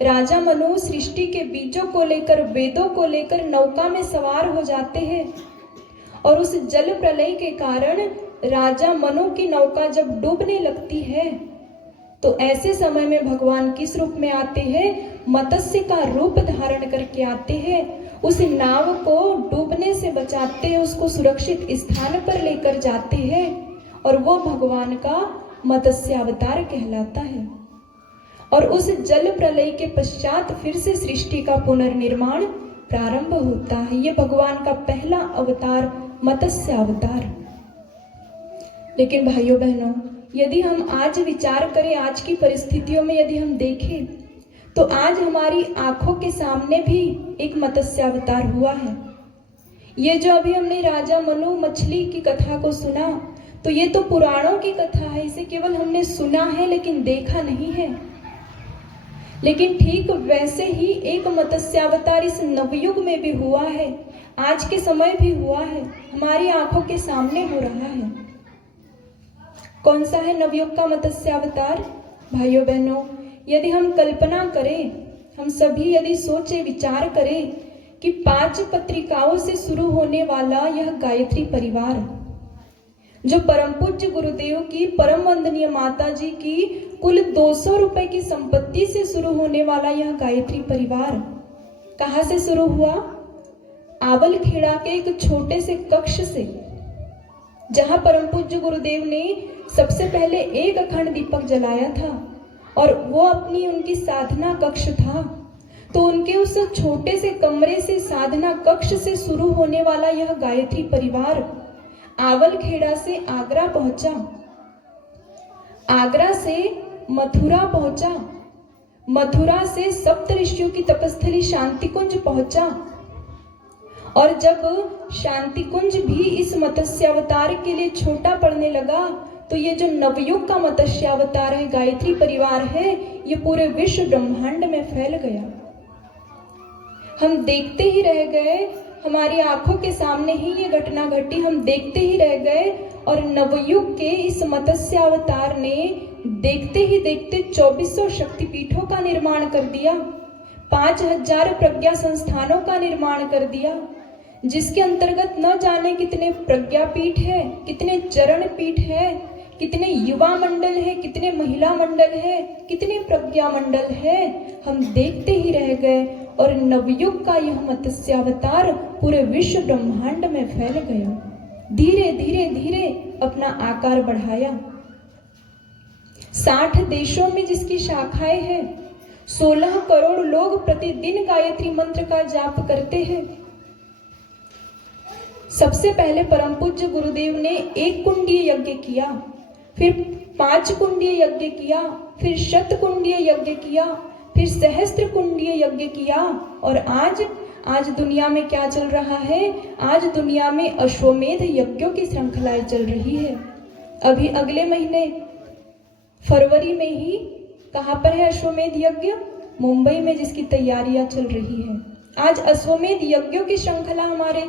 राजा मनु सृष्टि के बीजों को लेकर, वेदों को लेकर नौका में सवार हो जाते हैं और उस जल प्रलय के कारण राजा मनु की नौका जब डूबने लगती है तो ऐसे समय में भगवान किस रूप में आते हैं? मत्स्य का रूप धारण करके आते हैं। उस नाव को डूबने से बचाते हैं, उसको सुरक्षित स्थान पर लेकर जाते हैं और वो भगवान का मत्स्य अवतार कहलाता है। और उस जल प्रलय के पश्चात फिर से सृष्टि का पुनर्निर्माण प्रारंभ होता है। ये भगवान का पहला अवतार मत्स्य अवतार। लेकिन भाइयों बहनों, यदि हम आज विचार करें, आज की परिस्थितियों में यदि हम देखें तो आज हमारी आंखों के सामने भी एक मत्स्य अवतार हुआ है। ये जो अभी हमने राजा मनु मछली की कथा को सुना, तो ये तो पुराणों की कथा है, इसे केवल हमने सुना है लेकिन देखा नहीं है। लेकिन ठीक वैसे ही एक मत्स्य अवतार इस नवयुग में भी हुआ है, आज के समय भी हुआ है, हमारी आंखों के सामने हो रहा है। कौन सा है नवयुग का मत्स्य अवतार? भाइयों बहनों, यदि हम कल्पना करें, हम सभी यदि सोचे विचार करें कि 5 पत्रिकाओं से शुरू होने वाला यह गायत्री परिवार, जो परम पूज्य गुरुदेव की परम वंदनीय माता जी की कुल 200 रुपए की संपत्ति से शुरू होने वाला यह गायत्री परिवार कहाँ से शुरू हुआ? आवलखेड़ा के एक छोटे से कक्ष से, जहां परम पूज्य गुरुदेव ने सबसे पहले एक अखंड दीपक जलाया था और वो अपनी उनकी साधना कक्ष था। तो उनके उस छोटे से कमरे से, साधना कक्ष से शुरू होने वाला यह गायत्री परिवार आवलखेड़ा से आगरा पहुंचा, आगरा से मथुरा पहुंचा, मथुरा से सप्त ऋषियों की तपस्थली शांति कुंज पहुंचा। और जब शांति कुंज भी इस मत्स्य अवतार के लिए छोटा पड़ने लगा, तो ये जो नवयुग का मत्स्य अवतार है, गायत्री परिवार है, ये पूरे विश्व ब्रह्मांड में फैल गया। हम देखते ही रह गए, हमारी आंखों के सामने ही ये घटना घटी, हम देखते ही रह गए। और नवयुग के इस मत्स्य अवतार ने देखते ही देखते 2400 शक्तिपीठों का निर्माण कर दिया, 5000 प्रज्ञा संस्थानों का निर्माण कर दिया, जिसके अंतर्गत न जाने कितने प्रज्ञापीठ है, कितने चरण पीठ है, कितने युवा मंडल है, कितने महिला मंडल है, कितने प्रज्ञा मंडल है, हम देखते ही रह गए। और नवयुग का यह मत्स्य अवतार पूरे विश्व ब्रह्मांड में फैल गया, धीरे धीरे धीरे अपना आकार बढ़ाया। 60 देशों में जिसकी शाखाएं हैं, 16 करोड़ लोग प्रतिदिन गायत्री मंत्र का जाप करते हैं। सबसे पहले परम पूज्य गुरुदेव ने 1 कुंडीय यज्ञ किया, फिर 5 कुंडीय यज्ञ किया, फिर 100 कुंडीय यज्ञ किया, फिर सहस्त्र कुंडीय यज्ञ किया। और आज दुनिया में क्या चल रहा है? आज दुनिया में अश्वमेध यज्ञों की श्रृंखलाएं चल रही है। अभी अगले महीने फरवरी में ही कहाँ पर है अश्वमेध यज्ञ? मुंबई में, जिसकी तैयारियां चल रही है। आज अश्वमेध यज्ञों की श्रृंखला हमारे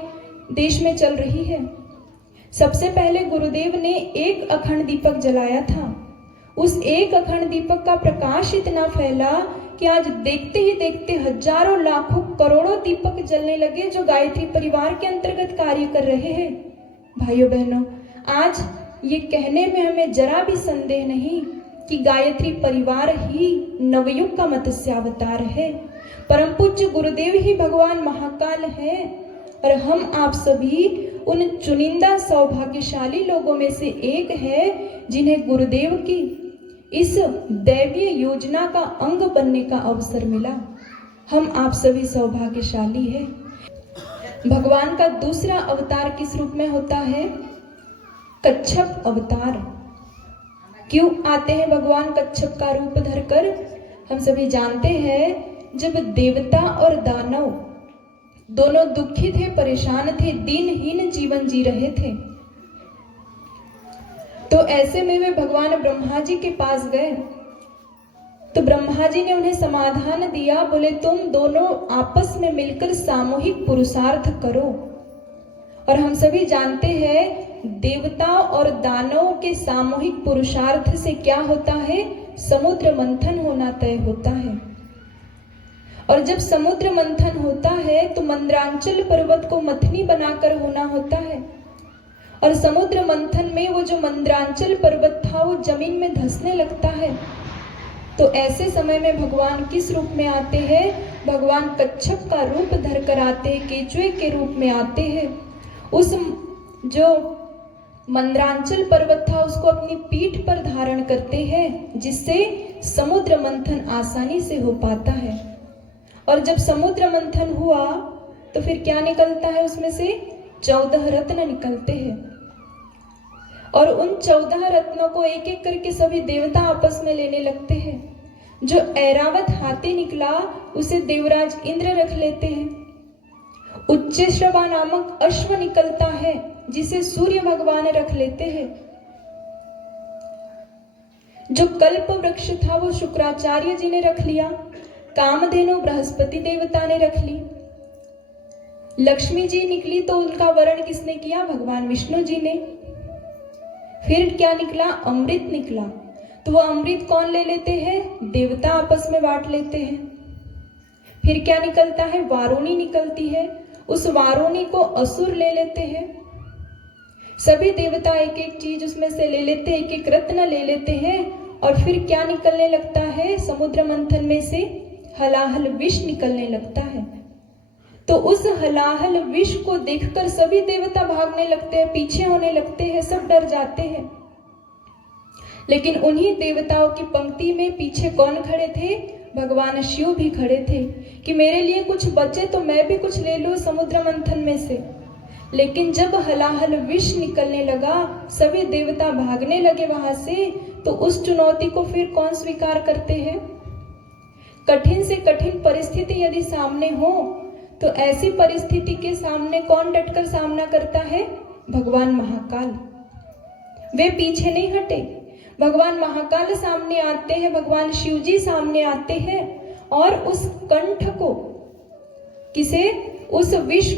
देश में चल रही है। सबसे पहले गुरुदेव ने 1 अखंड दीपक जलाया था। उस 1 अखंड दीपक का प्रकाश इतना फैला कि आज देखते ही देखते हजारों लाखों करोड़ों दीपक जलने लगे, जो गायत्री परिवार के अंतर्गत कार्य कर रहे हैं। भाइयों बहनों, आज ये कहने में हमें जरा भी संदेह नहीं कि गायत्री परिवार ही नवयुग का मत्स्य अवतार है। परम पूज्य गुरुदेव ही भगवान महाकाल है और हम आप सभी उन चुनिंदा सौभाग्यशाली लोगों में से एक है जिन्हें गुरुदेव की इस दैवीय योजना का अंग बनने का अवसर मिला। हम आप सभी सौभाग्यशाली हैं। भगवान का दूसरा अवतार किस रूप में होता है? कच्छप अवतार। क्यों आते हैं भगवान कच्छप का रूप धरकर? हम सभी जानते हैं, जब देवता और दानव दोनों दुखी थे, परेशान थे, दीनहीन जीवन जी रहे थे, तो ऐसे में वे भगवान ब्रह्मा जी के पास गए। तो ब्रह्मा जी ने उन्हें समाधान दिया, बोले तुम दोनों आपस में मिलकर सामूहिक पुरुषार्थ करो। और हम सभी जानते हैं, देवता और दानवों के सामूहिक पुरुषार्थ से क्या होता है? समुद्र मंथन होना तय होता है। और जब समुद्र मंथन होता है तो मंद्रांचल पर्वत को मथनी बनाकर होना होता है, और समुद्र मंथन में वो जो मंद्रांचल पर्वत था वो जमीन में धंसने लगता है। तो ऐसे समय में भगवान किस रूप में आते हैं? भगवान कच्छप का रूप धरकर आते हैं, केचुए के रूप में आते हैं। उस जो मंद्रांचल पर्वत था उसको अपनी पीठ पर धारण करते हैं, जिससे समुद्र मंथन आसानी से हो पाता है। और जब समुद्र मंथन हुआ तो फिर क्या निकलता है? उसमें से 14 रत्न निकलते हैं, और उन 14 रत्नों को एक एक करके सभी देवता आपस में लेने लगते हैं। जो ऐरावत हाथी निकला उसे देवराज इंद्र रख लेते हैं। उच्चश्रवा नामक अश्व निकलता है जिसे सूर्य भगवान रख लेते हैं। जो कल्प वृक्ष था वो शुक्राचार्य जी ने रख लिया। कामधेनु बृहस्पति देवता ने रख ली। लक्ष्मी जी निकली तो उनका वर्ण किसने किया? भगवान विष्णु जी ने। फिर क्या निकला? अमृत निकला। तो वो अमृत कौन ले लेते हैं? देवता आपस में बांट लेते हैं। फिर क्या निकलता है? वारुणी निकलती है। उस वारुणी को असुर ले लेते हैं। सभी देवता एक एक चीज उसमें से ले लेते हैं, एक एक रत्न ले लेते हैं। और फिर क्या निकलने लगता है? समुद्र मंथन में से हलाहल विष निकलने लगता है। तो उस हलाहल विष को देखकर सभी देवता भागने लगते हैं, पीछे होने लगते हैं, सब डर जाते हैं। लेकिन उन्हीं देवताओं की पंक्ति में पीछे कौन खड़े थे? भगवान शिव भी खड़े थे कि मेरे लिए कुछ बचे तो मैं भी कुछ ले लूं समुद्र मंथन में से। लेकिन जब हलाहल विष निकलने लगा, सभी देवता भागने लगे वहां से, तो उस चुनौती को फिर कौन स्वीकार करते हैं? कठिन से कठिन परिस्थिति यदि सामने हो तो ऐसी परिस्थिति के सामने कौन डटकर सामना करता है? भगवान महाकाल। वे पीछे नहीं हटे। भगवान महाकाल सामने आते हैं, भगवान शिव जी सामने आते हैं और उस कंठ को, किसे? उस विष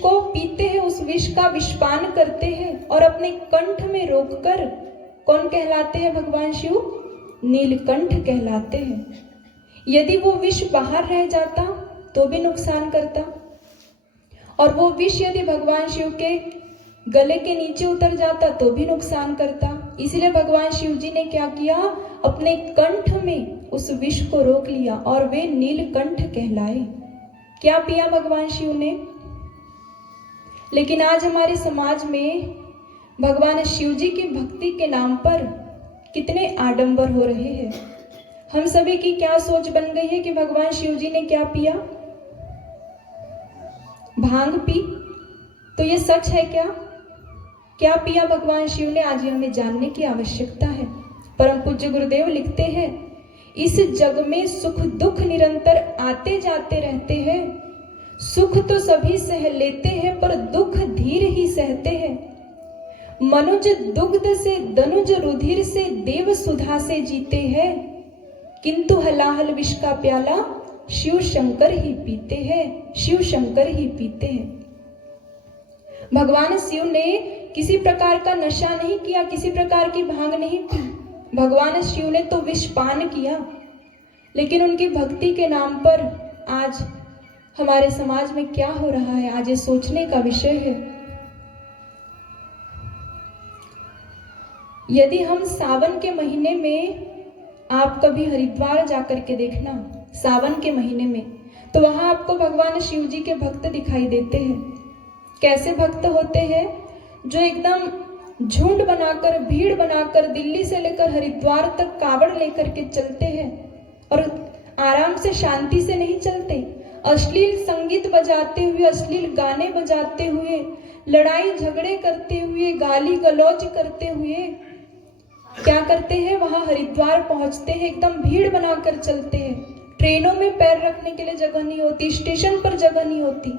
को पीते हैं, उस विष का विषपान करते हैं और अपने कंठ में रोककर कौन कहलाते हैं? भगवान शिव नीलकंठ कहलाते हैं। यदि वो विष बाहर रह जाता तो भी नुकसान करता, और वो विष यदि भगवान शिव के गले के नीचे उतर जाता तो भी नुकसान करता। इसलिए भगवान शिव जी ने क्या किया? अपने कंठ में उस विष को रोक लिया और वे नीलकंठ कहलाए। क्या पिया भगवान शिव ने? लेकिन आज हमारे समाज में भगवान शिव जी की भक्ति के नाम पर कितने आडंबर हो रहे हैं। हम सभी की क्या सोच बन गई है कि भगवान शिव जी ने क्या पिया? भांग पी। तो ये सच है क्या? क्या पिया भगवान शिव ने? आज हमें जानने की आवश्यकता है। परम पूज्य गुरुदेव लिखते हैं, इस जग में सुख दुख निरंतर आते जाते रहते हैं। सुख तो सभी सह लेते हैं पर दुख धीर ही सहते हैं। मनुज दुग्ध से दनुज रुधिर से देव सुधा से जीते हैं, किंतु हलाहल विष का प्याला शिव शंकर ही पीते हैं, शिव शंकर ही पीते हैं। भगवान शिव ने किसी प्रकार का नशा नहीं किया, किसी प्रकार की भांग नहीं पी। भगवान शिव ने तो विषपान किया। लेकिन उनकी भक्ति के नाम पर आज हमारे समाज में क्या हो रहा है, आज ये सोचने का विषय है। यदि हम सावन के महीने में, आप कभी हरिद्वार जाकर के देखना सावन के महीने में, तो वहां आपको भगवान शिव जी के भक्त दिखाई देते हैं। कैसे भक्त होते हैं? जो एकदम झुंड बनाकर, भीड़ बनाकर दिल्ली से लेकर हरिद्वार तक कावड़ लेकर के चलते हैं, और आराम से शांति से नहीं चलते। अश्लील संगीत बजाते हुए, अश्लील गाने बजाते हुए, लड़ाई झगड़े करते हुए, गाली गलौज करते हुए क्या करते हैं? वहां हरिद्वार पहुंचते हैं, एकदम भीड़ बनाकर चलते हैं। ट्रेनों में पैर रखने के लिए जगह नहीं होती, स्टेशन पर जगह नहीं होती।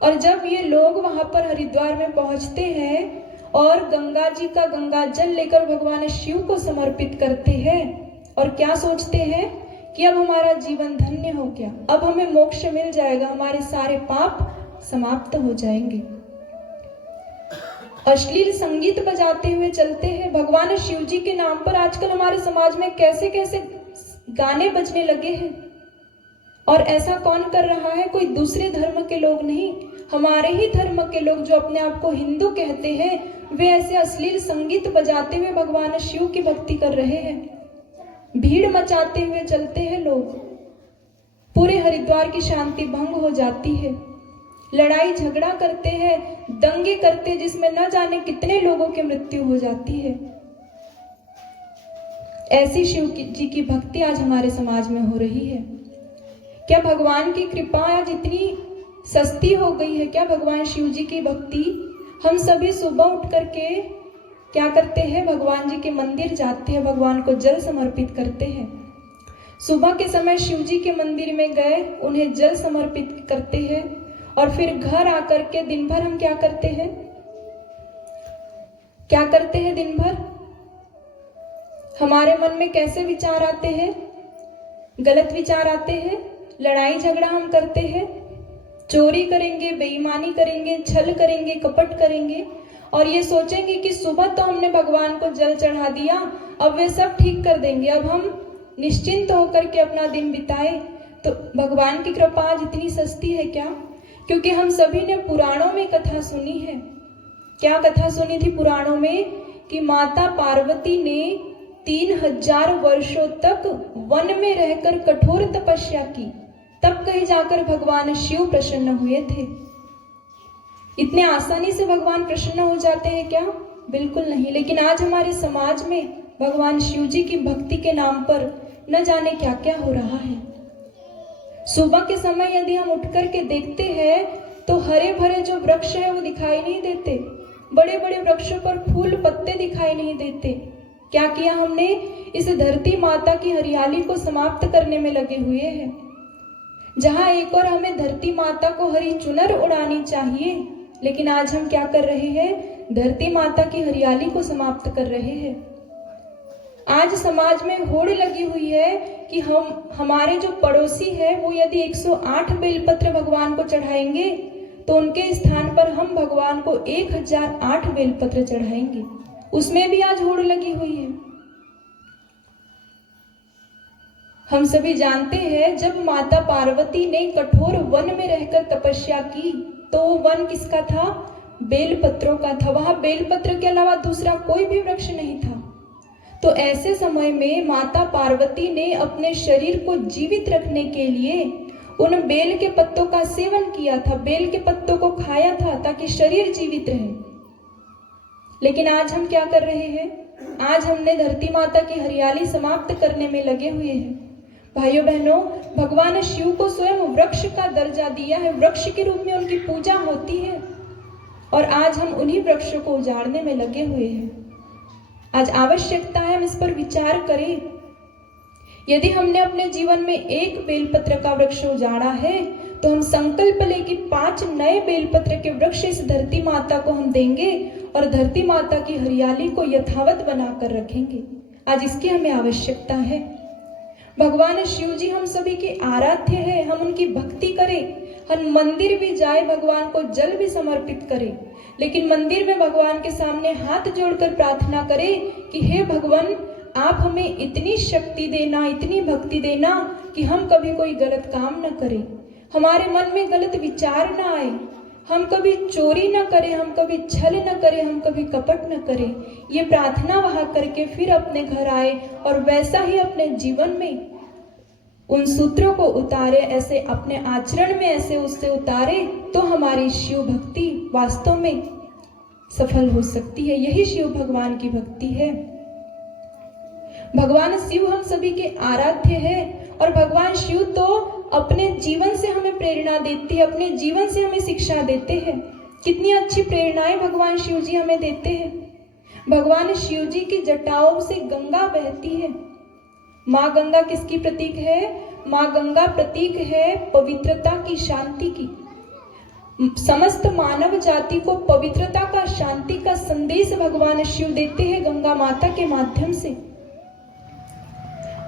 और जब ये लोग वहां पर हरिद्वार में पहुंचते हैं और गंगा जी का गंगा जल लेकर भगवान शिव को समर्पित करते हैं, और क्या सोचते हैं कि अब हमारा जीवन धन्य हो गया, अब हमें मोक्ष मिल जाएगा, हमारे सारे पाप समाप्त हो जाएंगे। अश्लील संगीत बजाते हुए चलते हैं। भगवान शिव जी के नाम पर आजकल हमारे समाज में कैसे कैसे गाने बजने लगे हैं। और ऐसा कौन कर रहा है? कोई दूसरे धर्म के लोग नहीं, हमारे ही धर्म के लोग जो अपने आप को हिंदू कहते हैं, वे ऐसे अश्लील संगीत बजाते हुए भगवान शिव की भक्ति कर रहे हैं। भीड़ मचाते हुए चलते हैं लोग, पूरे हरिद्वार की शांति भंग हो जाती है। लड़ाई झगड़ा करते हैं, दंगे करते, जिसमें न जाने कितने लोगों की मृत्यु हो जाती है। ऐसी शिव जी की भक्ति आज हमारे समाज में हो रही है। क्या भगवान की कृपा आज इतनी सस्ती हो गई है? क्या भगवान शिव जी की भक्ति, हम सभी सुबह उठ करके क्या करते हैं? भगवान जी के मंदिर जाते हैं, भगवान को जल समर्पित करते हैं। सुबह के समय शिव जी के मंदिर में गए, उन्हें जल समर्पित करते हैं, और फिर घर आकर के दिन भर हम क्या करते हैं? क्या करते हैं दिन भर? हमारे मन में कैसे विचार आते हैं? गलत विचार आते हैं, लड़ाई झगड़ा हम करते हैं, चोरी करेंगे, बेईमानी करेंगे, छल करेंगे, कपट करेंगे, और ये सोचेंगे कि सुबह तो हमने भगवान को जल चढ़ा दिया, अब वे सब ठीक कर देंगे, अब हम निश्चिंत होकर के अपना दिन बिताए। तो भगवान की कृपा आज इतनी सस्ती है क्या? क्योंकि हम सभी ने पुराणों में कथा सुनी है। क्या कथा सुनी थी पुराणों में? कि माता पार्वती ने 3000 वर्षों तक वन में रहकर कठोर तपस्या की, तब कहीं जाकर भगवान शिव प्रसन्न हुए थे। इतने आसानी से भगवान प्रसन्न हो जाते हैं क्या? बिल्कुल नहीं। लेकिन आज हमारे समाज में भगवान शिव जी की भक्ति के नाम पर न जाने क्या क्या हो रहा है। सुबह के समय यदि हम उठ करके देखते हैं तो हरे भरे जो वृक्ष है वो दिखाई नहीं देते, बड़े बड़े वृक्षों पर फूल पत्ते दिखाई नहीं देते। क्या किया हमने? इस धरती माता की हरियाली को समाप्त करने में लगे हुए हैं। जहां एक और हमें धरती माता को हरी चुनर उड़ानी चाहिए, लेकिन आज हम क्या कर रहे हैं? धरती माता की हरियाली को समाप्त कर रहे हैं। आज समाज में होड़ लगी हुई है कि हमारे जो पड़ोसी है वो यदि 108 बेलपत्र भगवान को चढ़ाएंगे तो उनके स्थान पर हम भगवान को 1008 बेलपत्र चढ़ाएंगे। उसमें भी आज होड़ लगी हुई है। हम सभी जानते हैं जब माता पार्वती ने कठोर वन में रहकर तपस्या की तो वो वन किसका था? बेलपत्रों का था। वहां बेलपत्र के अलावा दूसरा कोई भी वृक्ष नहीं था। तो ऐसे समय में माता पार्वती ने अपने शरीर को जीवित रखने के लिए उन बेल के पत्तों का सेवन किया था, बेल के पत्तों को खाया था ताकि शरीर जीवित रहे। लेकिन आज हम क्या कर रहे हैं? आज हमने धरती माता की हरियाली समाप्त करने में लगे हुए हैं। भाइयों बहनों, भगवान शिव को स्वयं वृक्ष का दर्जा दिया है, वृक्ष के रूप में उनकी पूजा होती है, और आज हम उन्हीं वृक्षों को उजाड़ने में लगे हुए हैं। आज आवश्यकता है हम इस पर विचार करें। यदि हमने अपने जीवन में एक बेलपत्र का वृक्ष उजाड़ा है तो हम संकल्प लें कि 5 नए बेलपत्र के वृक्ष इस धरती माता को हम देंगे और धरती माता की हरियाली को यथावत बनाकर रखेंगे। आज इसकी हमें आवश्यकता है। भगवान शिव जी हम सभी के आराध्य है, हम उनकी भक्ति करें, हम मंदिर भी जाए, भगवान को जल भी समर्पित करें, लेकिन मंदिर में भगवान के सामने हाथ जोड़कर प्रार्थना करें कि हे भगवान, आप हमें इतनी शक्ति देना, इतनी भक्ति देना कि हम कभी कोई गलत काम न करें, हमारे मन में गलत विचार न आए, हम कभी चोरी न करें, हम कभी छल न करें, हम कभी कपट न करें। ये प्रार्थना वहां करके फिर अपने घर आए और वैसा ही अपने जीवन में उन सूत्रों को उतारे, ऐसे अपने आचरण में ऐसे उससे उतारे, तो हमारी शिव भक्ति वास्तव में सफल हो सकती है। यही शिव भगवान की भक्ति है। भगवान शिव हम सभी के आराध्य है और भगवान शिव तो अपने जीवन से हमें प्रेरणा देते हैं, अपने जीवन से हमें शिक्षा देते हैं। कितनी अच्छी प्रेरणाएं भगवान शिव जी हमें देते हैं। भगवान शिव जी की जटाओं से गंगा बहती है। माँ गंगा किसकी प्रतीक है? माँ गंगा प्रतीक है पवित्रता की, शांति की। समस्त मानव जाति को पवित्रता का, शांति का संदेश भगवान शिव देते हैं गंगा माता के माध्यम से।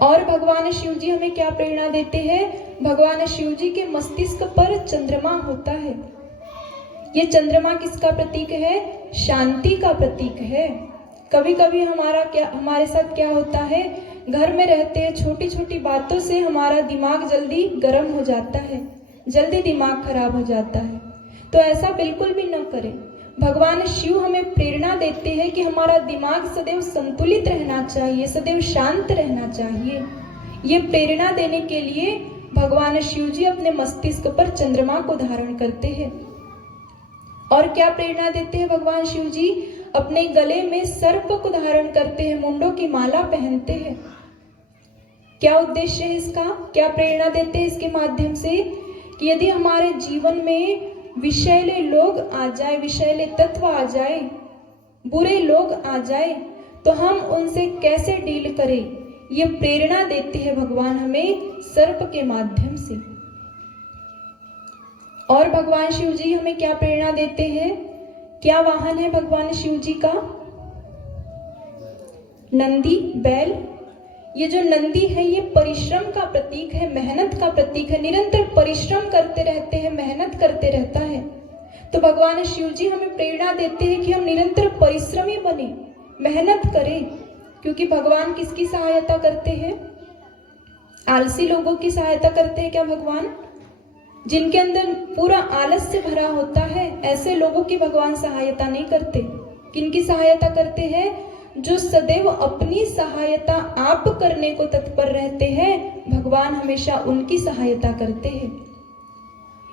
और भगवान शिव जी हमें क्या प्रेरणा देते हैं? भगवान शिव जी के मस्तिष्क पर चंद्रमा होता है। ये चंद्रमा किसका प्रतीक है? शांति का प्रतीक है। कभी कभी हमारे साथ क्या होता है घर में रहते हैं, छोटी छोटी बातों से हमारा दिमाग जल्दी गर्म हो जाता है, जल्दी दिमाग खराब हो जाता है। तो ऐसा बिल्कुल भी न करें। भगवान शिव हमें प्रेरणा देते हैं कि हमारा दिमाग सदैव संतुलित रहना चाहिए, सदैव शांत रहना चाहिए। ये प्रेरणा देने के लिए भगवान शिव जी अपने मस्तिष्क पर चंद्रमा को धारण करते हैं। और क्या प्रेरणा देते हैं भगवान शिव जी? अपने गले में सर्प को धारण करते हैं, मुंडों की माला पहनते हैं। क्या उद्देश्य है इसका? क्या प्रेरणा देते हैं इसके माध्यम से? कि यदि हमारे जीवन में विषैले लोग आ जाए, विषैले तत्व आ जाए, बुरे लोग आ जाए, तो हम उनसे कैसे डील करें, ये प्रेरणा देते हैं भगवान हमें सर्प के माध्यम से। और भगवान शिव जी हमें क्या प्रेरणा देते हैं? क्या वाहन है भगवान शिव जी का? नंदी, बैल। ये जो नंदी है ये परिश्रम का प्रतीक है, मेहनत का प्रतीक है। निरंतर परिश्रम करते रहते हैं, मेहनत करते रहता है। तो भगवान शिव जी हमें प्रेरणा देते हैं कि हम निरंतर परिश्रमी बने, मेहनत करें। क्योंकि भगवान किसकी सहायता करते हैं? आलसी लोगों की सहायता करते हैं क्या भगवान? जिनके अंदर पूरा आलस से भरा होता है, ऐसे लोगों की भगवान सहायता नहीं करते। किनकी सहायता करते हैं? जो सदैव अपनी सहायता आप करने को तत्पर रहते हैं, भगवान हमेशा उनकी सहायता करते हैं।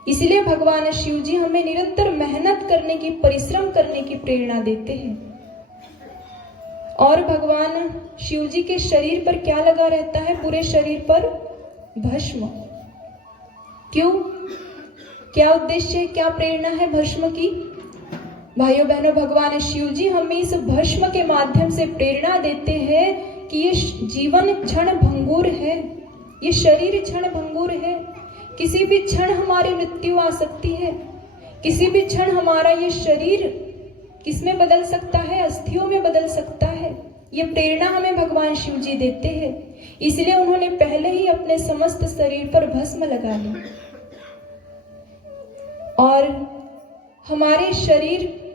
इसलिए भगवान शिव जी हमें निरंतर मेहनत करने की, परिश्रम करने की प्रेरणा देते हैं। और भगवान शिव जी के शरीर पर क्या लगा रहता है? पूरे शरीर पर भस्म। क्यों? क्या उद्देश्य है, क्या प्रेरणा है भस्म की? भाइयों बहनों, भगवान शिव जी हमें इस भस्म के माध्यम से प्रेरणा देते हैं कि ये जीवन क्षण भंगुर है, ये शरीर क्षण भंगुर है। किसी भी क्षण हमारी मृत्यु आ सकती है, किसी भी क्षण हमारा ये शरीर किसमें बदल सकता है? अस्थियों में बदल सकता है। ये प्रेरणा हमें भगवान शिव जी देते हैं। इसलिए उन्होंने पहले ही अपने समस्त शरीर पर भस्म लगा ली। और हमारे शरीर,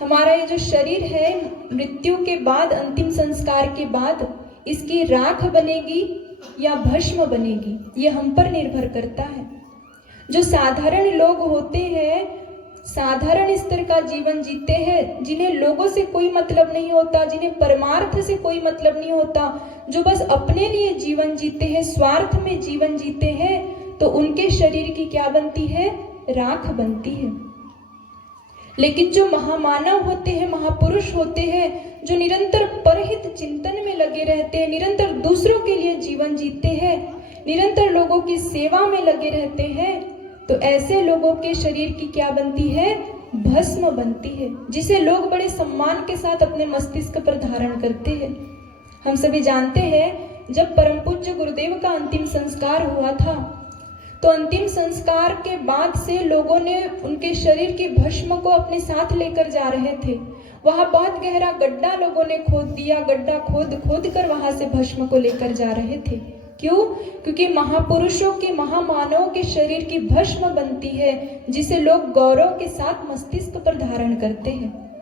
हमारा ये जो शरीर है, मृत्यु के बाद, अंतिम संस्कार के बाद इसकी राख बनेगी या भस्म बनेगी, ये हम पर निर्भर करता है। जो साधारण लोग होते हैं, साधारण स्तर का जीवन जीते हैं, जिन्हें लोगों से कोई मतलब नहीं होता, जिन्हें परमार्थ से कोई मतलब नहीं होता, जो बस अपने लिए जीवन जीते हैं, स्वार्थ में जीवन जीते हैं, तो उनके शरीर की क्या बनती है? राख बनती है। लेकिन जो महामानव होते हैं, महापुरुष होते हैं, जो निरंतर परहित चिंतन में लगे रहते हैं, निरंतर दूसरों के लिए जीवन जीते हैं, निरंतर लोगों की सेवा में लगे रहते हैं, तो ऐसे लोगों के शरीर की क्या बनती है? भस्म बनती है, जिसे लोग बड़े सम्मान के साथ अपने मस्तिष्क पर धारण करते हैं। हम सभी जानते हैं जब परम पूज्य गुरुदेव का अंतिम संस्कार हुआ था, तो अंतिम संस्कार के बाद से लोगों ने उनके शरीर की भस्म को अपने साथ लेकर जा रहे थे। वहां बहुत गहरा गड्ढा लोगों ने खोद दिया, गड्ढा खोद खोद कर वहां से भस्म को लेकर जा रहे थे। क्यों? क्योंकि महापुरुषों के, महामानवों के शरीर की भस्म बनती है, जिसे लोग गौरव के साथ मस्तिष्क पर धारण करते हैं।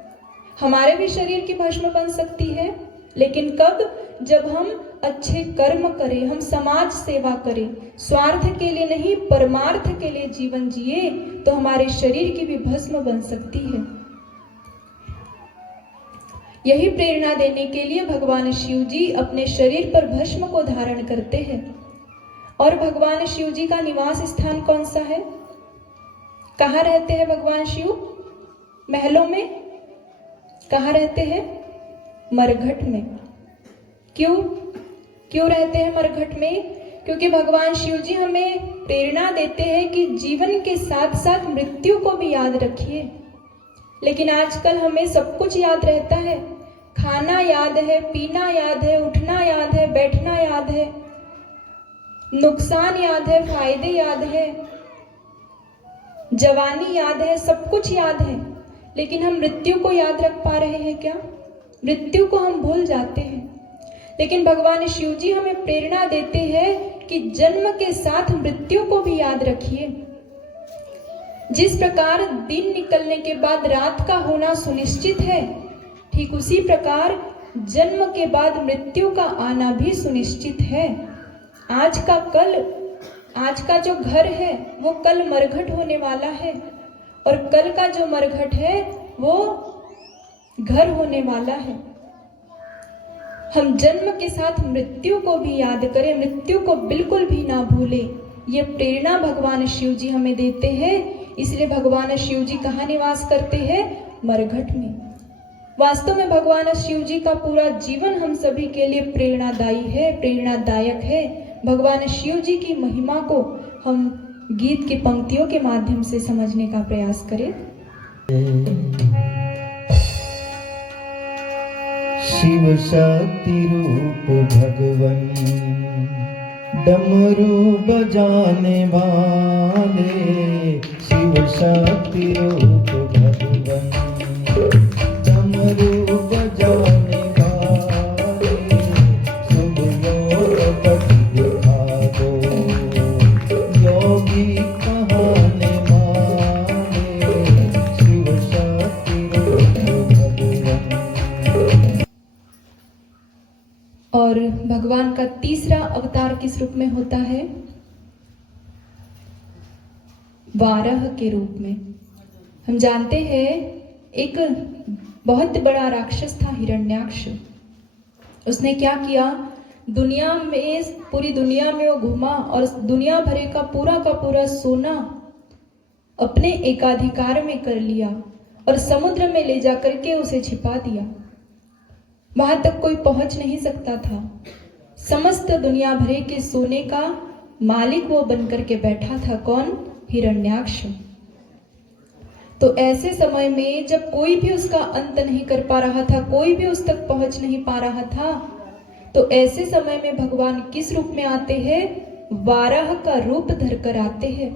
हमारे भी शरीर की भस्म बन सकती है, लेकिन कब? जब हम अच्छे कर्म करें, हम समाज सेवा करें, स्वार्थ के लिए नहीं, परमार्थ के लिए जीवन जिए, तो हमारे शरीर की भी भस्म बन सकती है। यही प्रेरणा देने के लिए भगवान शिव जी अपने शरीर पर भस्म को धारण करते हैं। और भगवान शिव जी का निवास स्थान कौन सा है? कहाँ रहते हैं भगवान शिव? महलों में? कहाँ रहते हैं? मरघट में। क्यों? क्यों रहते हैं मरघट में? क्योंकि भगवान शिव जी हमें प्रेरणा देते हैं कि जीवन के साथ साथ मृत्यु को भी याद रखिए। लेकिन आजकल हमें सब कुछ याद रहता है, खाना याद है, पीना याद है, उठना याद है, बैठना याद है, नुकसान याद है, फायदे याद है, जवानी याद है, सब कुछ याद है। लेकिन हम मृत्यु को याद रख पा रहे हैं क्या? मृत्यु को हम भूल जाते हैं। लेकिन भगवान शिव जी हमें प्रेरणा देते हैं कि जन्म के साथ मृत्यु को भी याद रखिए। जिस प्रकार दिन निकलने के बाद रात का होना सुनिश्चित है, ठीक उसी प्रकार जन्म के बाद मृत्यु का आना भी सुनिश्चित है। आज का जो घर है वो कल मरघट होने वाला है, और कल का जो मरघट है वो घर होने वाला है। हम जन्म के साथ मृत्यु को भी याद करें, मृत्यु को बिल्कुल भी ना भूलें। ये प्रेरणा भगवान शिव जी हमें देते हैं। इसलिए भगवान शिव जी कहाँ निवास करते हैं? मरघट में। वास्तव में भगवान शिव जी का पूरा जीवन हम सभी के लिए प्रेरणादायी है, प्रेरणादायक है। भगवान शिव जी की महिमा को हम गीत की पंक्तियों के माध्यम से समझने का प्रयास करें। शिव शक्ति रूप भगवन, डमरू बजाने वाले। शिव शक्ति रूप भगवन, डमरू बजाने वाले। शुभ योग पथ दिखा दो, योगी कहाने वाले। शिव शक्ति रूप भगवन। और भगवान का तीसरा अवतार किस रूप में होता है? वाराह के रूप में। हम जानते हैं एक बहुत बड़ा राक्षस था हिरण्याक्ष। उसने क्या किया? दुनिया में, पूरी दुनिया में वो घूमा और दुनिया भरे का पूरा सोना अपने एकाधिकार में कर लिया और समुद्र में ले जाकर के उसे छिपा दिया। वहां तक कोई पहुंच नहीं सकता था। समस्त दुनिया भरे के सोने का मालिक वो बनकर के बैठा था। कौन? हिरण्याक्ष। तो ऐसे समय में जब कोई भी उसका अंत नहीं कर पा रहा था, कोई भी उस तक पहुंच नहीं पा रहा था, तो ऐसे समय में भगवान किस रूप में आते हैं? वाराह का रूप धरकर आते हैं।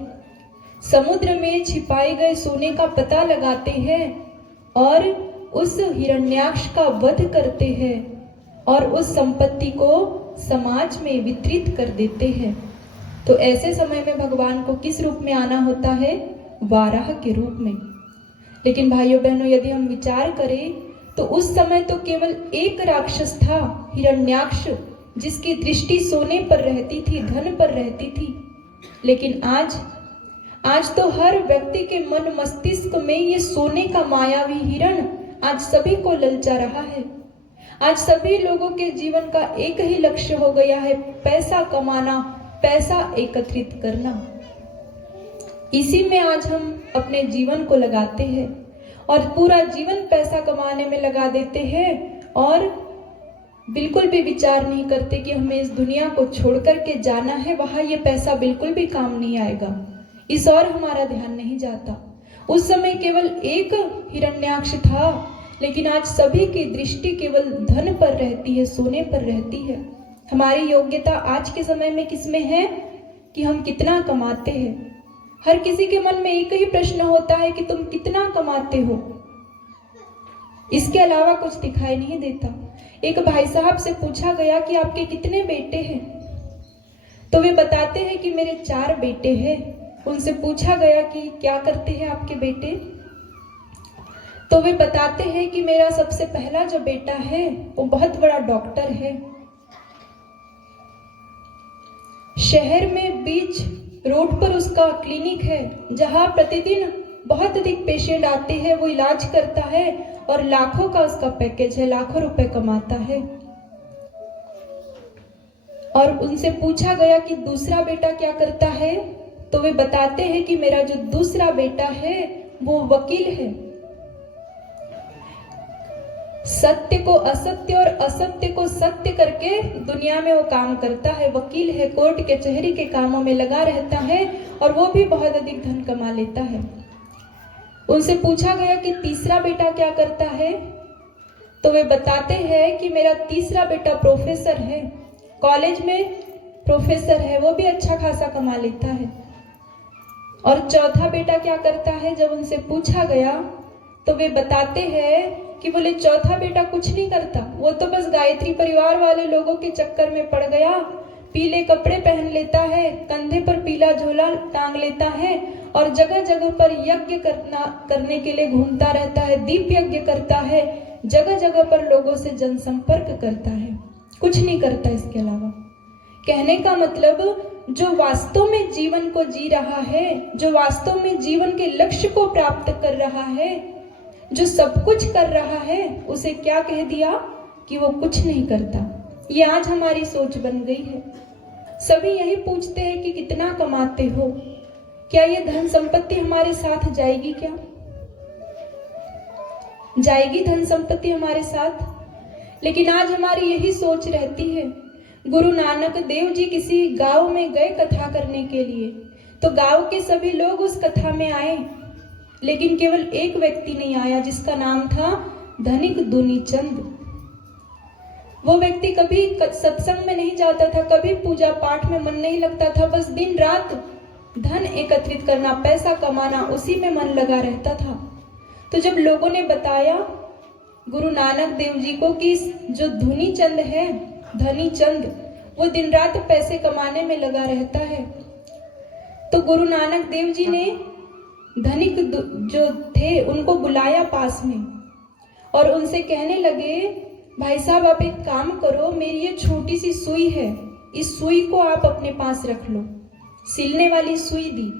समुद्र में छिपाए गए सोने का पता लगाते हैं और उस हिरण्याक्ष का वध करते हैं और उस संपत्ति को समाज में वितरित कर देते हैं। तो ऐसे समय में भगवान को किस रूप में आना होता है? वाराह के रूप में। लेकिन भाइयों बहनों, यदि हम विचार करें तो उस समय तो केवल एक राक्षस था, हिरण्याक्ष, जिसकी दृष्टि सोने पर रहती थी, धन पर रहती थी। लेकिन आज तो हर व्यक्ति के मन मस्तिष्क में ये सोने का मायावी हिरण आज सभी को ललचा रहा है। आज सभी लोगों के जीवन का एक ही लक्ष्य हो गया है, पैसा कमाना, पैसा एकत्रित करना। इसी में आज हम अपने जीवन को लगाते हैं और पूरा जीवन पैसा कमाने में लगा देते हैं और बिल्कुल भी विचार नहीं करते कि हमें इस दुनिया को छोड़ करके जाना है, वहां ये पैसा बिल्कुल भी काम नहीं आएगा। इस और हमारा ध्यान नहीं जाता। उस समय केवल एक हिरण्याक्ष था, लेकिन आज सभी की दृष्टि केवल धन पर रहती है, सोने पर रहती है। हमारी योग्यता आज के समय में किसमें है? कि हम कितना कमाते हैं। हर किसी के मन में एक ही प्रश्न होता है कि तुम कितना कमाते हो। इसके अलावा कुछ दिखाई नहीं देता। एक भाई साहब से पूछा गया कि आपके कितने बेटे हैं? तो वे बताते हैं कि मेरे 4 बेटे हैं। उनसे पूछा गया कि क्या करते हैं आपके बेटे? तो वे बताते हैं कि मेरा सबसे पहला जो बेटा है वो बहुत बड़ा डॉक्टर है। शहर में बीच रोड पर उसका क्लिनिक है, जहां प्रतिदिन बहुत अधिक पेशेंट आते हैं, वो इलाज करता है और लाखों का उसका पैकेज है, लाखों रुपए कमाता है। और उनसे पूछा गया कि दूसरा बेटा क्या करता है? तो वे बताते हैं कि मेरा जो दूसरा बेटा है वो वकील है। सत्य को असत्य और असत्य को सत्य करके दुनिया में वो काम करता है। वकील है, कोर्ट कचहरी के कामों में लगा रहता है और वो भी बहुत अधिक धन कमा लेता है। उनसे पूछा गया कि तीसरा बेटा क्या करता है? तो वे बताते हैं कि मेरा तीसरा बेटा प्रोफेसर है, कॉलेज में प्रोफेसर है, वो भी अच्छा खासा कमा लेता है। और चौथा बेटा क्या करता है? जब उनसे पूछा गया तो वे बताते हैं कि बोले चौथा बेटा कुछ नहीं करता, वो तो बस गायत्री परिवार वाले लोगों के चक्कर में पड़ गया, पीले कपड़े पहन लेता है, कंधे पर पीला झोला टांग लेता है और जगह जगह पर यज्ञ करने के लिए घूमता रहता है, दीप यज्ञ करता है, जगह जगह पर लोगों से जनसंपर्क करता है, कुछ नहीं करता इसके अलावा। कहने का मतलब जो वास्तव में जीवन को जी रहा है, जो वास्तव में जीवन के लक्ष्य को प्राप्त कर रहा है, जो सब कुछ कर रहा है, उसे क्या कह दिया कि वो कुछ नहीं करता। ये आज हमारी सोच बन गई है। सभी यही पूछते हैं कि कितना कमाते हो, क्या ये धन संपत्ति हमारे साथ जाएगी? क्या जाएगी धन संपत्ति हमारे साथ? लेकिन आज हमारी यही सोच रहती है। गुरु नानक देव जी किसी गांव में गए कथा करने के लिए, तो गांव के सभी लोग उस कथा में आए, लेकिन केवल एक व्यक्ति नहीं आया जिसका नाम था धनिक दुनीचंद। वो व्यक्ति कभी सत्संग में नहीं जाता था, कभी पूजा पाठ में मन नहीं लगता था, बस दिन रात धन एकत्रित करना, पैसा कमाना, उसी में मन लगा रहता था। तो जब लोगों ने बताया गुरु नानक देव जी को कि जो धुनी चंद है, धनी चंद, वो दिन रात पैसे कमाने में लगा रहता है, तो गुरु नानक देव जी ने धनिक जो थे उनको बुलाया पास में और उनसे कहने लगे, भाई साहब आप एक काम करो, मेरी ये छोटी सी सुई है, इस सुई को आप अपने पास रख लो। सिलने वाली सुई दी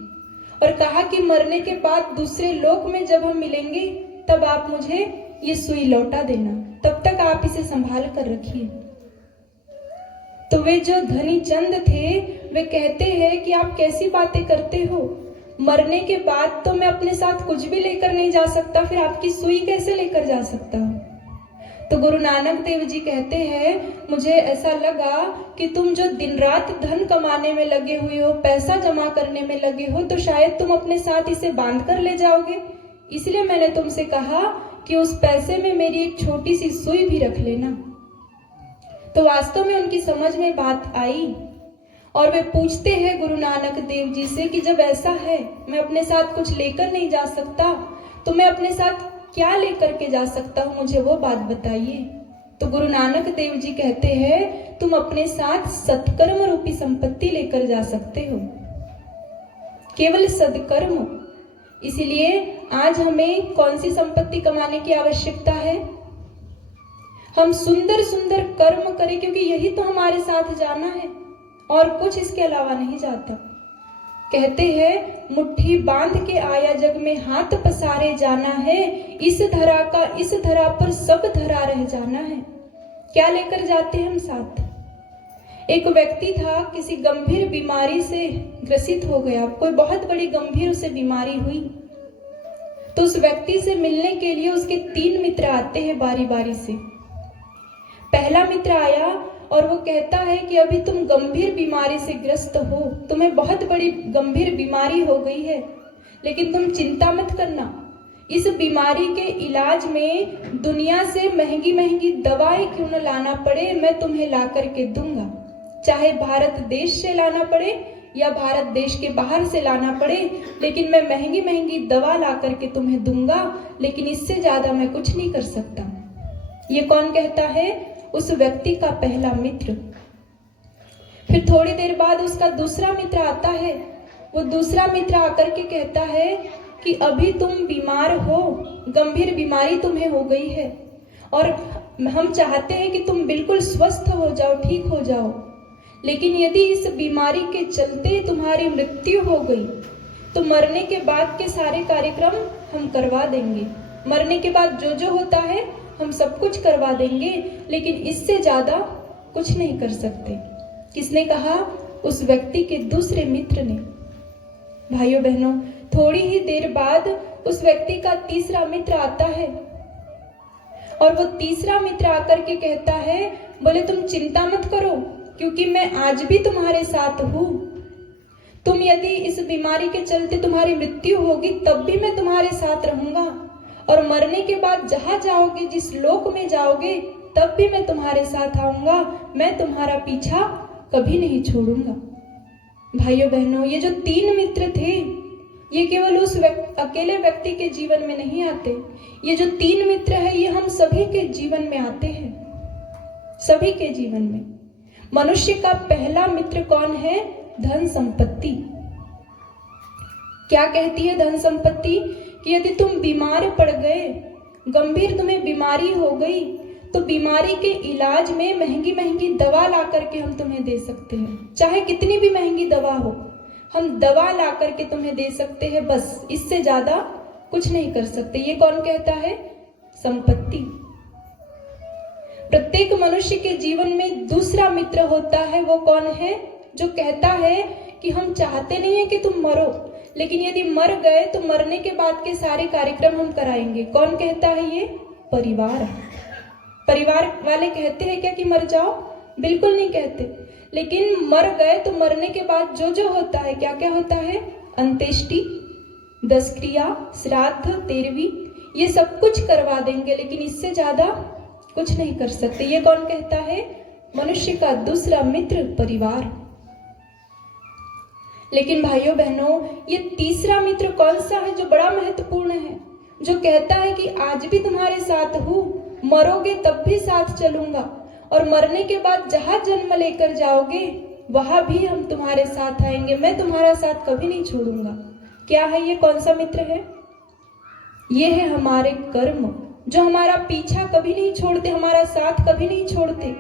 और कहा कि मरने के बाद दूसरे लोक में जब हम मिलेंगे तब आप मुझे ये सुई लौटा देना, तब तक आप इसे संभाल कर रखिए। तो वे जो धनी चंद थे वे कहते हैं कि आप कैसी बातें करते हो, मरने के बाद तो मैं अपने साथ कुछ भी लेकर नहीं जा सकता, फिर आपकी सुई कैसे लेकर जा सकता हूँ? तो गुरु नानक देव जी कहते हैं, मुझे ऐसा लगा कि तुम जो दिन रात धन कमाने में लगे हुए हो, पैसा जमा करने में लगे हो, तो शायद तुम अपने साथ इसे बांध कर ले जाओगे, इसलिए मैंने तुमसे कहा कि उस पैसे में मेरी एक छोटी सी सुई भी रख लेना। तो वास्तव में उनकी समझ में बात आई और वे पूछते हैं गुरु नानक देव जी से कि जब ऐसा है, मैं अपने साथ कुछ लेकर नहीं जा सकता, तो मैं अपने साथ क्या लेकर के जा सकता हूँ, मुझे वो बात बताइए। तो गुरु नानक देव जी कहते हैं, तुम अपने साथ सत्कर्म रूपी संपत्ति लेकर जा सकते हो, केवल सत्कर्म। इसलिए आज हमें कौन सी संपत्ति कमाने की आवश्यकता है? हम सुंदर सुंदर कर्म करें, क्योंकि यही तो हमारे साथ जाना है और कुछ इसके अलावा नहीं जाता। कहते हैं, मुट्ठी बांध के आया जग में हाथ पसारे जाना है, इस धरा का इस धरा पर सब धरा रह जाना है। क्या लेकर जाते हैं हम साथ? एक व्यक्ति था, किसी गंभीर बीमारी से ग्रसित हो गया, कोई बहुत बड़ी गंभीर उसे बीमारी हुई, तो उस व्यक्ति से मिलने के लिए उसके 3 मित्र आते हैं बारी बारी से। पहला मित्र आया और वो कहता है कि अभी तुम गंभीर बीमारी से ग्रस्त हो, तुम्हें बहुत बड़ी गंभीर बीमारी हो गई है, लेकिन तुम चिंता मत करना, इस बीमारी के इलाज में दुनिया से महंगी महंगी दवाएं क्यों न लाना पड़े, मैं तुम्हें ला करके दूंगा। चाहे भारत देश से लाना पड़े या भारत देश के बाहर से लाना पड़े, लेकिन मैं महंगी महंगी दवा ला करके तुम्हें दूंगा, लेकिन इससे ज्यादा मैं कुछ नहीं कर सकता। ये कौन कहता है? उस व्यक्ति का पहला मित्र। फिर थोड़ी देर बाद उसका दूसरा मित्र आता है। वो दूसरा मित्र आकर के कहता है कि अभी तुम बीमार हो, गंभीर बीमारी तुम्हें हो गई है और हम चाहते हैं कि तुम बिल्कुल स्वस्थ हो जाओ, ठीक हो जाओ, लेकिन यदि इस बीमारी के चलते तुम्हारी मृत्यु हो गई तो मरने के बाद के सारे कार्यक्रम हम करवा देंगे, मरने के बाद जो जो होता है हम सब कुछ करवा देंगे, लेकिन इससे ज्यादा कुछ नहीं कर सकते। किसने कहा? उस व्यक्ति के दूसरे मित्र ने। भाइयों बहनों, थोड़ी ही देर बाद उस व्यक्ति का तीसरा मित्र आता है और वो तीसरा मित्र आकर के कहता है, बोले तुम चिंता मत करो, क्योंकि मैं आज भी तुम्हारे साथ हूँ। तुम यदि इस बीमारी के चलते तुम्हारी मृत्यु होगी तब भी मैं तुम्हारे साथ रहूंगा, और मरने के बाद जहां जाओगे, जिस लोक में जाओगे, तब भी मैं तुम्हारे साथ आऊंगा, मैं तुम्हारा पीछा कभी नहीं छोड़ूंगा। भाइयों बहनों, ये जो 3 मित्र थे, ये केवल उस अकेले व्यक्ति के जीवन में नहीं आते, ये जो 3 मित्र है ये हम सभी के जीवन में आते हैं, सभी के जीवन में। मनुष्य का पहला मित्र कौन है? धन संपत्ति। क्या कहती है धन संपत्ति? कि यदि तुम बीमार पड़ गए गंभीर तुम्हें बीमारी हो गई तो बीमारी के इलाज में महंगी महंगी दवा ला करके हम तुम्हें दे सकते हैं, चाहे कितनी भी महंगी दवा हो, हम दवा ला करके तुम्हें दे सकते हैं, बस इससे ज्यादा कुछ नहीं कर सकते। ये कौन कहता है? संपत्ति। प्रत्येक मनुष्य के जीवन में दूसरा मित्र होता है। वो कौन है? जो कहता है कि हम चाहते नहीं है कि तुम मरो, लेकिन यदि मर गए तो मरने के बाद के सारे कार्यक्रम हम कराएंगे। कौन कहता है ये? परिवार। परिवार वाले कहते हैं क्या कि मर जाओ? बिल्कुल नहीं कहते। लेकिन मर गए तो मरने के बाद जो जो होता है, क्या क्या होता है? अंत्येष्टि, दशक्रिया, श्राद्ध, तेरहवीं, ये सब कुछ करवा देंगे, लेकिन इससे ज्यादा कुछ नहीं कर सकते। ये कौन कहता है? मनुष्य का दूसरा मित्र परिवार। लेकिन भाइयों बहनों, ये तीसरा मित्र कौन सा है जो बड़ा महत्वपूर्ण है? जो कहता है कि आज भी तुम्हारे साथ हूं, मरोगे तब भी साथ चलूंगा, और मरने के बाद जहां जन्म लेकर जाओगे वहां भी हम तुम्हारे साथ आएंगे, मैं तुम्हारा साथ कभी नहीं छोड़ूंगा। क्या है ये? कौन सा मित्र है? ये है हमारे कर्म, जो हमारा पीछा कभी नहीं छोड़ते, हमारा साथ कभी नहीं छोड़ते।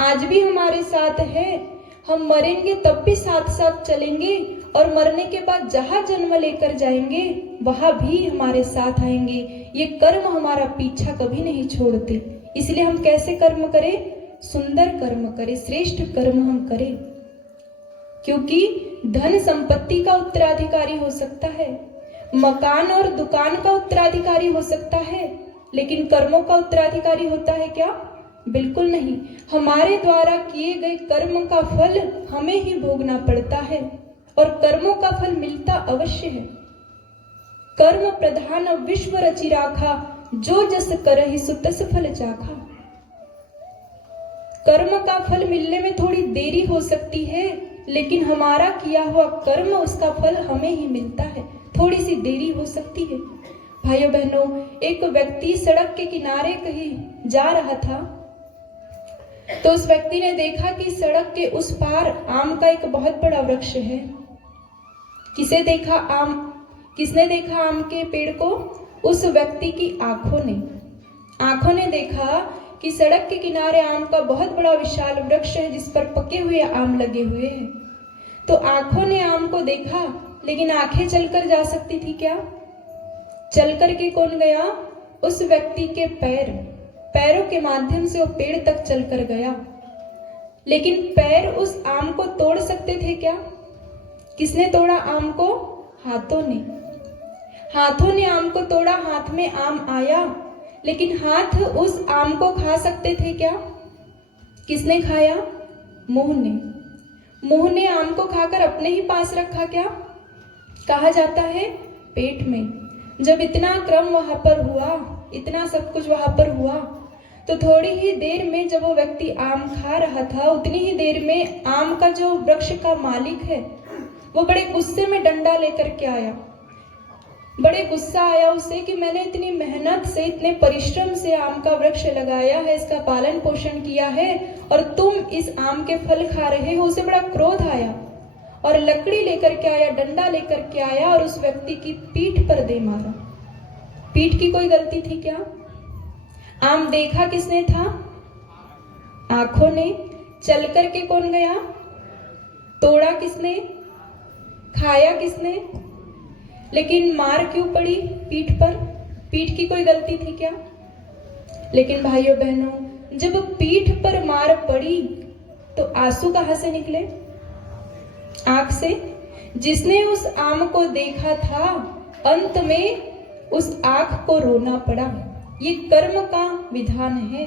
आज भी हमारे साथ है, हम मरेंगे तब भी साथ साथ चलेंगे, और मरने के बाद जहां जन्म लेकर जाएंगे वहां भी हमारे साथ आएंगे। ये कर्म हमारा पीछा कभी नहीं छोड़ते। इसलिए हम कैसे कर्म करें? सुंदर कर्म करें, श्रेष्ठ कर्म हम करें, क्योंकि धन संपत्ति का उत्तराधिकारी हो सकता है, मकान और दुकान का उत्तराधिकारी हो सकता है, लेकिन कर्मों का उत्तराधिकारी होता है क्या? बिल्कुल नहीं। हमारे द्वारा किए गए कर्म का फल हमें ही भोगना पड़ता है, और कर्मों का फल मिलता अवश्य है। कर्म प्रधान विश्व रचि राखा, जो जस करहि सो तस फल चाखा। कर्म का फल मिलने में थोड़ी देरी हो सकती है, लेकिन हमारा किया हुआ कर्म, उसका फल हमें ही मिलता है। थोड़ी सी देरी हो सकती है। भाइयों बहनों, एक व्यक्ति सड़क के किनारे कहीं जा रहा था, तो उस व्यक्ति ने देखा कि सड़क के उस पार आम का एक बहुत बड़ा वृक्ष है। किसने देखा आम के पेड़ को? उस व्यक्ति की आंखों ने देखा कि सड़क के किनारे आम का बहुत बड़ा विशाल वृक्ष है, जिस पर पके हुए आम लगे हुए हैं। तो आंखों ने आम को देखा, लेकिन आंखें चलकर जा सकती थी क्या? चल करके कौन गया? उस व्यक्ति के पैरों के माध्यम से वो पेड़ तक चलकर गया, लेकिन पैर उस आम को तोड़ सकते थे क्या? किसने तोड़ा आम को? हाथों ने आम को तोड़ा, हाथ में आम आया, लेकिन हाथ उस आम को खा सकते थे क्या? किसने खाया? मुंह ने आम को खाकर अपने ही पास रखा क्या? कहा जाता है पेट में। जब इतना क्रम वहां पर हुआ, इतना सब कुछ वहां पर हुआ, तो थोड़ी ही देर में जब वो व्यक्ति आम खा रहा था, उतनी ही देर में आम का जो वृक्ष का मालिक है वो बड़े गुस्से में डंडा लेकर के आया। बड़े गुस्सा आया उसे कि मैंने इतनी मेहनत से, इतने परिश्रम से आम का वृक्ष लगाया है, इसका पालन पोषण किया है, और तुम इस आम के फल खा रहे हो। उसे बड़ा क्रोध आया और लकड़ी लेकर के आया, डंडा लेकर के आया, और उस व्यक्ति की पीठ पर दे मारा। पीठ की कोई गलती थी क्या? आम देखा किसने था? आंखों ने। चल करके कौन गया? तोड़ा किसने? खाया किसने? लेकिन मार क्यों पड़ी पीठ पर? पीठ की कोई गलती थी क्या? लेकिन भाइयों बहनों, जब पीठ पर मार पड़ी तो आंसू कहां से निकले? आंख से। जिसने उस आम को देखा था, अंत में उस आंख को रोना पड़ा। ये कर्म का विधान है।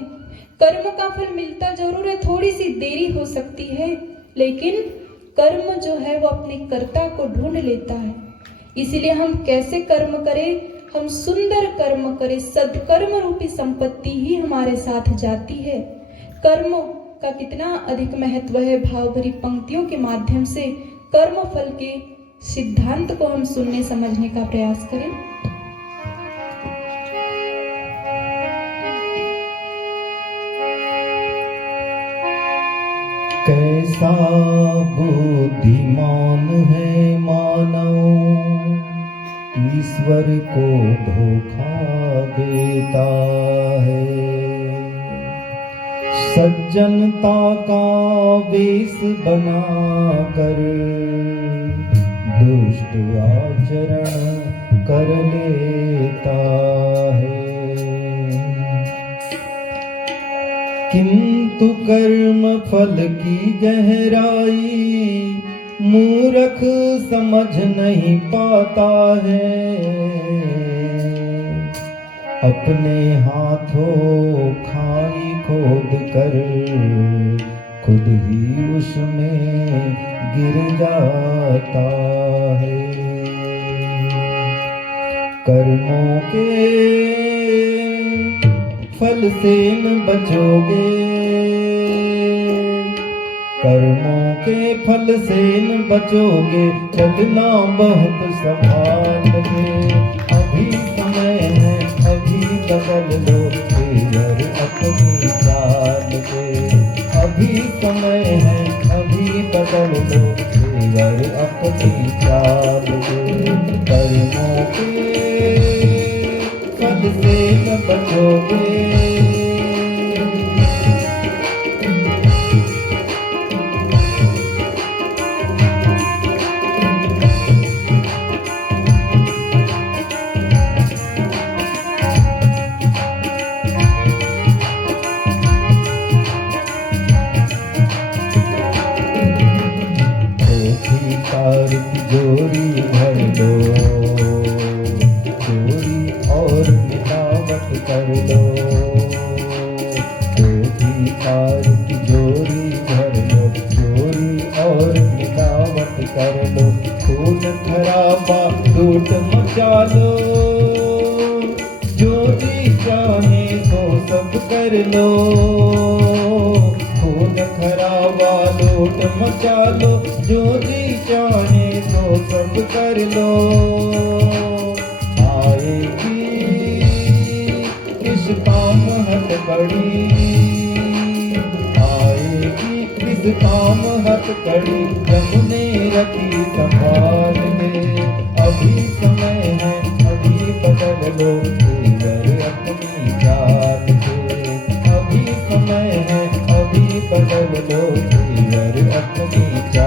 कर्म का फल मिलता जरूर है, थोड़ी सी देरी हो सकती है, लेकिन कर्म जो है वो अपने कर्ता को ढूंढ लेता है। इसीलिए हम कैसे कर्म करें? हम सुंदर कर्म करें। सदकर्म रूपी संपत्ति ही हमारे साथ जाती है। कर्म का कितना अधिक महत्व है। भाव भरी पंक्तियों के माध्यम से कर्म फल के सिद्धांत को हम सुनने समझने का प्रयास करें। कैसा बुद्धिमान है मानव, ईश्वर को धोखा देता है। सज्जनता का वेश बना कर दुष्ट आचरण कर लेता है। किंतु कर्म फल की गहराई मूर्ख समझ नहीं पाता है। अपने हाथों खाई खोद कर खुद ही उसमें गिर जाता है। कर्मों के फल से न बचोगे, कर्मों के फल से न बचोगे, चलना बहुत संभाल के। अभी समय है अभी बदल लो तेवर अपनी चाल के। अभी समय है अभी बदल लो तेवर अपनी चाल के। कर्मों के फल से न बचोगे, जोरी भर दो, चोरी और मिलावट कर लो। चोरी तार की जोरी भर लो, चोरी और मिलावट कर लो। खून खराबा लूट मचा लो, जो जी चाहे तो सब कर लो। खून खराबा लूट मचा लो, जो जी चाहे तो सब कर लो। आएगी किस काम हथकड़ी, आएगी किस काम हथकड़ी, जमुने रखी संभाल ले। अभी समय है अभी बदल लो तेवर अपनी चाल के। अभी समय है अभी बदल लो तेवर अपनी चाल।